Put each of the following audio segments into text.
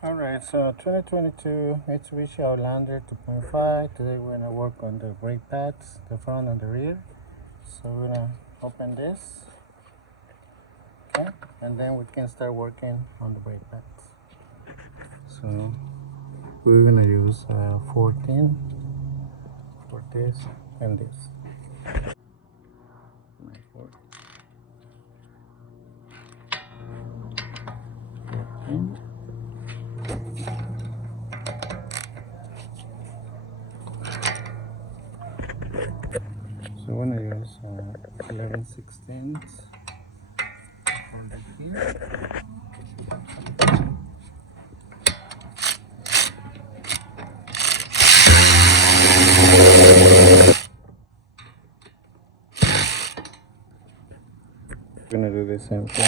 Alright, so 2022 Mitsubishi Outlander 2.5. Today we're gonna work on the brake pads, the front and the rear. So we're gonna open this, okay, and then we can start working on the brake pads. So we're gonna use 14 for this and this. My 14. So we're gonna use 11/16 over here. We're gonna do the same thing.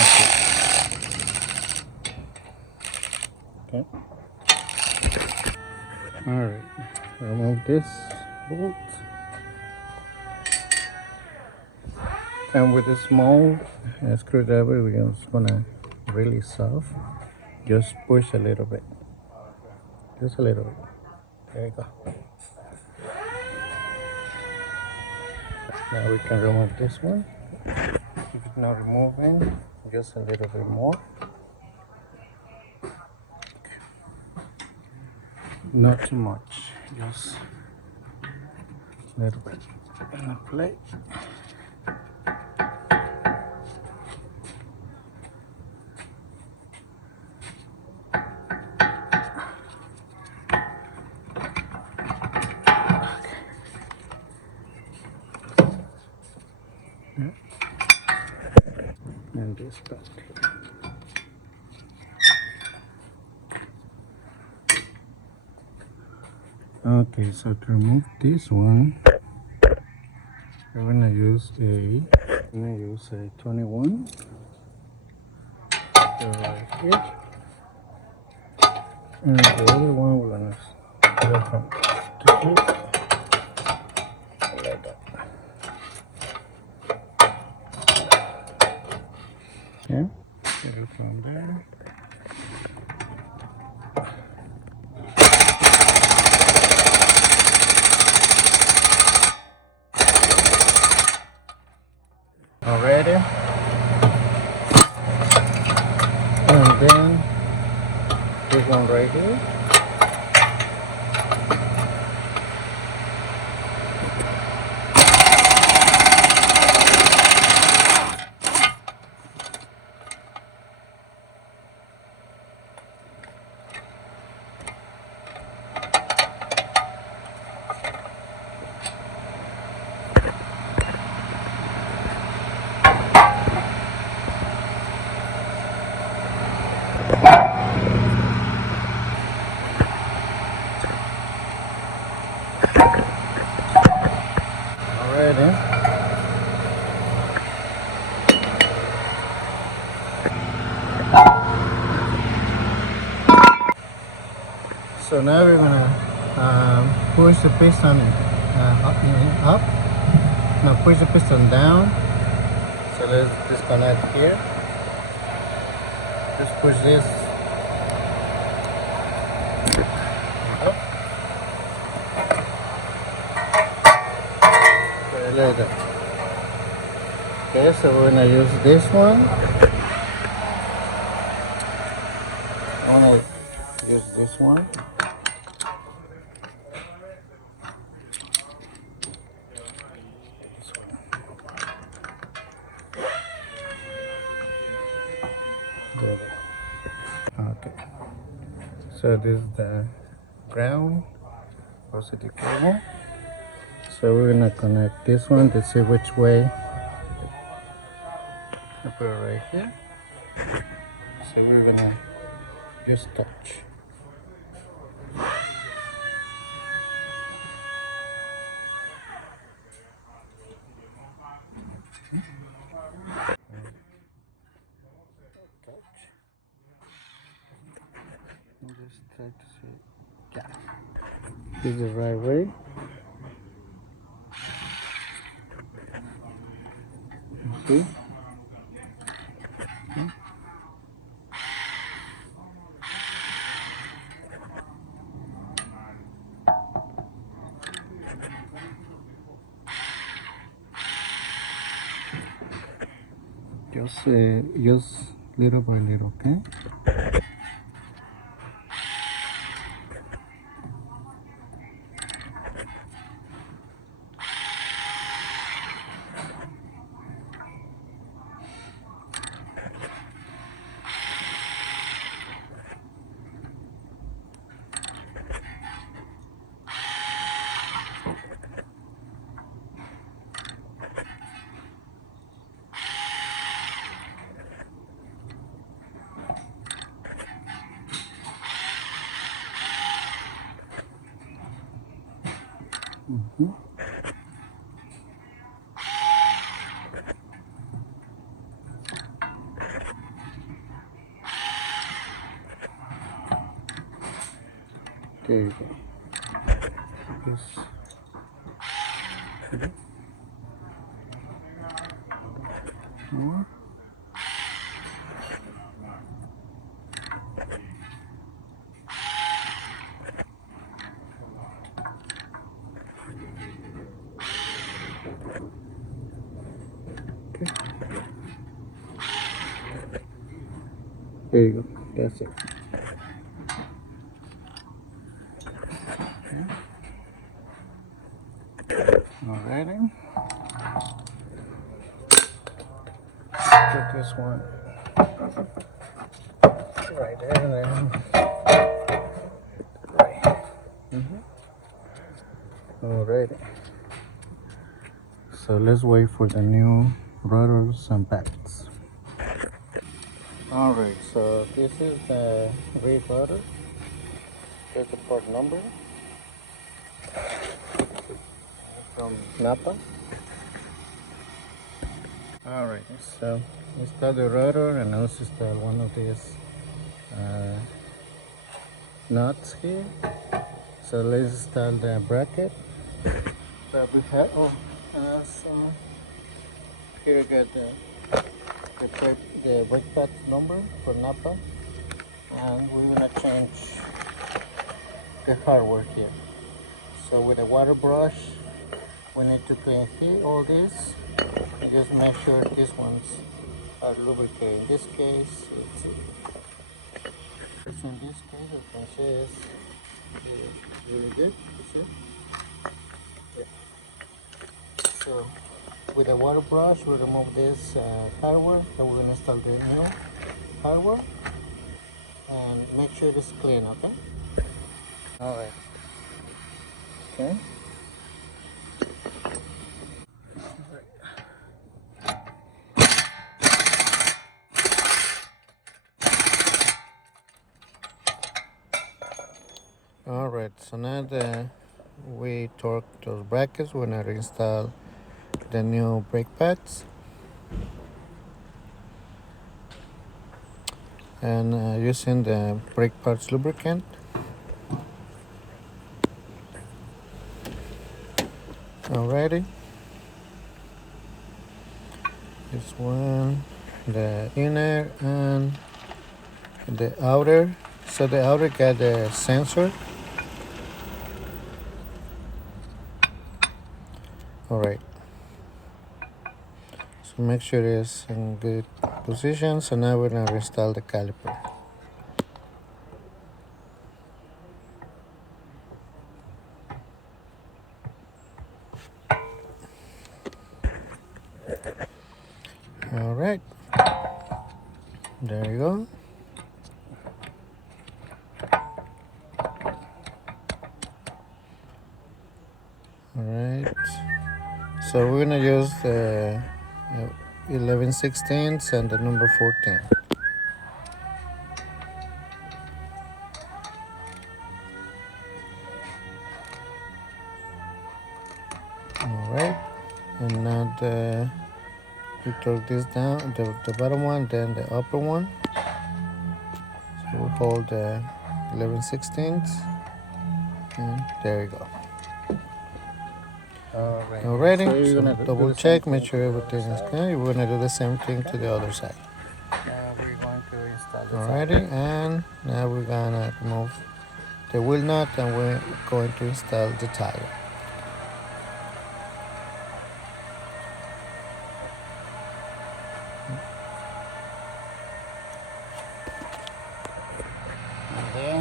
Okay. Alright, remove this bolt. And with a small screwdriver, we're just gonna really soft. Just push a little bit. Just a little bit. There you go. Now we can remove this one. If it's not removing, just a little bit more. Not too much, just a little bit. And a plate. And this back here. Okay, so to remove this one, we're gonna use a 21. So right here, and the other one we're gonna go from to here, like that. Yeah, get it from there. Already, and then this one right here. Already. So now we're gonna push the piston up. Now push the piston down. So let's disconnect here. Just push this up. Okay, like that. Okay, so we're gonna use this one. I'm gonna use this one. Okay, so this is the ground positive cable. So we're gonna connect this one to see which way. I put it right here. So we're gonna just touch. And just try to see. Yeah. This is the right way. See? Just little by little, okay? Mm-hmm. There you go. Yes. More. Okay. There you go. That's it. Alrighty. Put this one right there and then right. Alrighty. So let's wait for the new rotors and pads. Alright, so this is the rear rotor. Here's the part number from Napa. Alright, so install the rotor and also install one of these nuts here. So let's install the bracket that we have. Oh, and also here we got the brake pad number for Napa, and we're gonna change the hardware here. So with a water brush, we need to clean here all this. And just make sure these ones are lubricated. In this case, in this case, you can see it's really good. You see? Yeah. So with a water brush, we remove this hardware. So we're gonna install the new hardware and make sure it's clean. Okay. All right. Okay. All right. So now that we torque those brackets, we're gonna install the new brake pads. And using the brake pads lubricant. Alrighty. This one, the inner and the outer. So the outer got the sensor. Alright. So make sure it's in good position. So now we're gonna install the caliper. Alright. There you go. Alright. So we're gonna use the 11/16 and the number 14. Alright. And now we torque this down, the bottom one, then the upper one. So we hold the 11/16 and there you go. Alrighty, so double check, make sure everything is good. We're gonna do the same thing to the other side. We're going to install the alrighty, and now we're gonna remove the wheel nut and we're going to install the tire. And then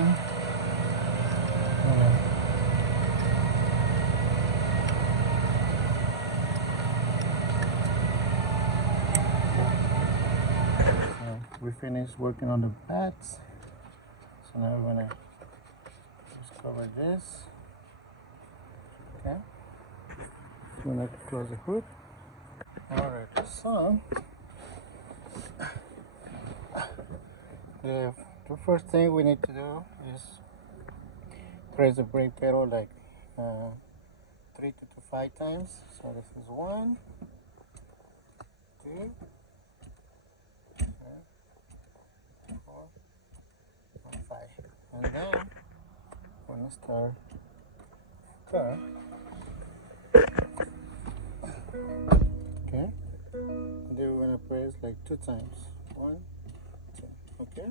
you know, we finished working on the pads. So now we're gonna just cover this. Okay. We're gonna close the hood. Alright, so the first thing we need to do is press the brake pedal like 3 to 5 times. So this is 1, 2, 3, 4, and 5. And then we're gonna start car. Okay. And then we're gonna press like 2 times. 1, 2. Okay.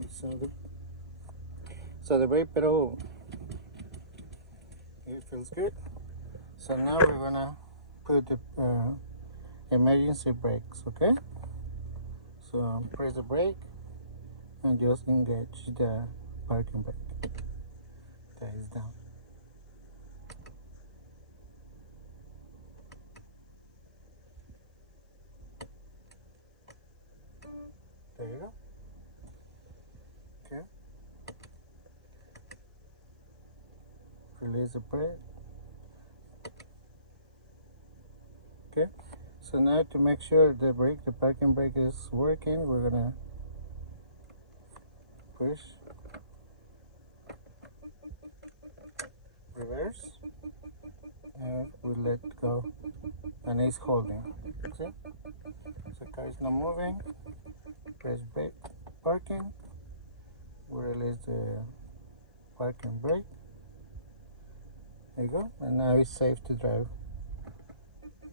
So the brake pedal, it feels good. So now we're gonna put the emergency brakes. Okay. So press the brake and just engage the parking brake. That is down. There you go. Okay. Release the brake. Okay. So now to make sure the parking brake is working, we're gonna push reverse and we let go and it's holding. See? So car is not moving. Press brake parking. We release the parking brake. There you go. And now it's safe to drive.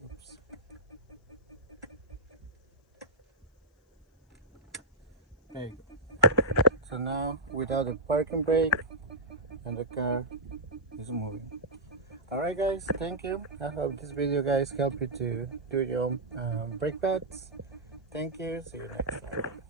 Oops. There you go. So now without the parking brake and the car is moving. Alright guys, thank you. I hope this video guys help you to do your own brake pads. Thank you. See you next time.